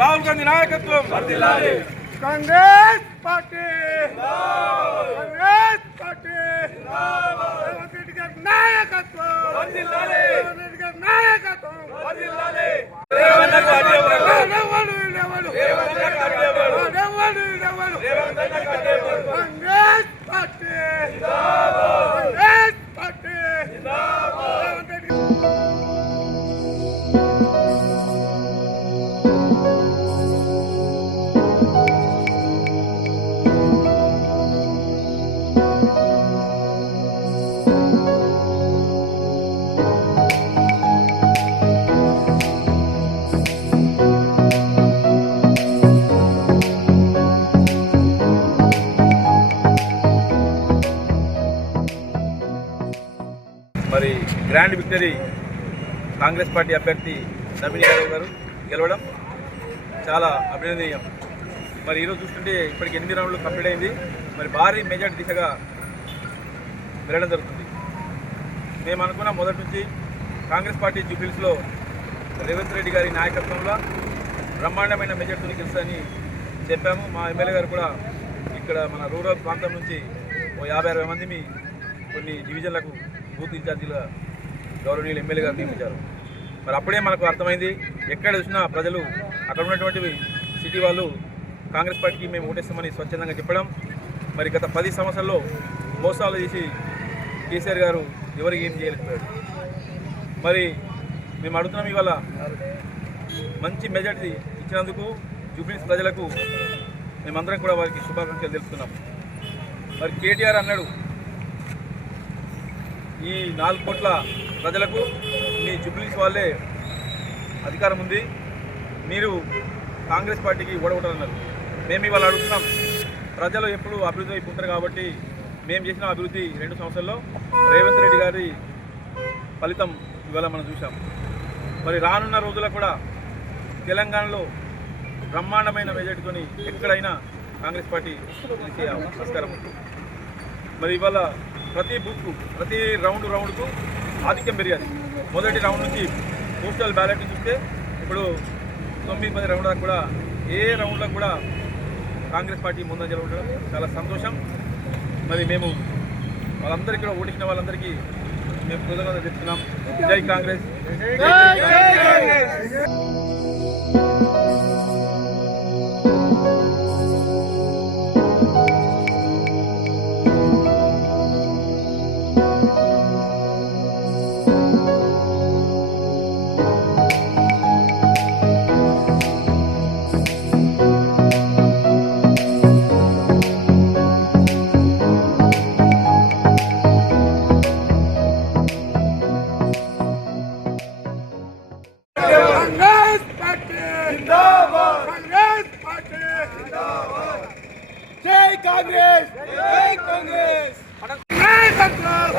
రాహుల్ గాంధీ నాయకత్వం, Congress party, Congress party, Revanth Reddy గారి నాయకత్వం, రేవంత్ రెడ్డి గారి నాయకత్వం, కాంగ్రెస్ పార్టీ, కాంగ్రెస్ పార్టీ, రేవంత్ రెడ్డి. మరి గ్రాండ్ విక్టరీ కాంగ్రెస్ పార్టీ అభ్యర్థి నవీన్ యాదవ్ గారు గెలవడం చాలా అభినందనీయం. మరి ఈరోజు చూస్తుంటే ఇప్పటికి 8 రౌండ్లు కంప్లీట్ అయింది. మరి భారీ మెజార్టీ దిశగా వెళ్ళడం జరుగుతుంది. మేము అనుకున్న మొదటి నుంచి కాంగ్రెస్ పార్టీ జూబ్లీహిల్స్లో రేవంత్ రెడ్డి గారి నాయకత్వంలో బ్రహ్మాండమైన మెజార్టీని గెలుస్తుందని చెప్పాము. మా ఎమ్మెల్యే గారు కూడా ఇక్కడ మన రూరల్ ప్రాంతం నుంచి ఓ 50-60 మందిని కొన్ని డివిజన్లకు బూత్ ఇన్ఛార్జీలుగా గౌరవనీయులు ఎమ్మెల్యే గారు నియమించారు. మరి అప్పుడే మనకు అర్థమైంది, ఎక్కడ చూసినా ప్రజలు అక్కడ ఉన్నటువంటి సిటీ వాళ్ళు కాంగ్రెస్ పార్టీకి మేము ఓటేస్తామని స్వచ్ఛందంగా చెప్పడం. మరి గత 10 సంవత్సరాల్లో మోసాలు చేసి కేసీఆర్ గారు ఎవరికి ఏం చేయలేకపోయాడు. మరి మేము అడుగుతున్నాం, ఇవాళ మంచి మెజార్టీ ఇచ్చినందుకు జూబ్లీహిల్స్ ప్రజలకు మేమందరం కూడా వారికి శుభాకాంక్షలు తెలుపుతున్నాం. మరి కేటీఆర్ అన్నాడు, ఈ 4 కోట్ల ప్రజలకు మీ జూబ్లీహిల్స్ వాళ్ళే అధికారం ఉంది, మీరు కాంగ్రెస్ పార్టీకి ఓడగొట్టాలన్నారు. మేము ఇవాళ అడుగుతున్నాం, ప్రజలు ఎప్పుడు అభివృద్ధి వైపు ఉంటారు కాబట్టి మేము చేసిన అభివృద్ధి 2 సంవత్సరాల్లో రేవంత్ రెడ్డి గారి ఫలితం ఇవాళ మనం చూసాం. మరి రానున్న రోజుల్లో కూడా తెలంగాణలో బ్రహ్మాండమైన మెజార్టీతో ఎక్కడైనా కాంగ్రెస్ పార్టీ గెలిచే ఆస్కారం ఉంది. మరి ఇవాళ ప్రతి బూత్కు ప్రతి రౌండ్కు ఆధిక్యం పెరిగాలి. మొదటి రౌండ్ నుంచి పోస్టల్ బ్యాలెట్ చూస్తే ఇప్పుడు 9-10 రౌండ్ల కూడా ఏ రౌండ్లకు కూడా కాంగ్రెస్ పార్టీ ముందంజలో ఉండడం చాలా సంతోషం. మరి మేము వాళ్ళందరికీ కూడా ఓటించిన వాళ్ళందరికీ మేము కృతజ్ఞతలు చెప్తున్నాం. జై కాంగ్రెస్. జై కాంగ్రెస్, జై కాంగ్రెస్, నాయకత్వం,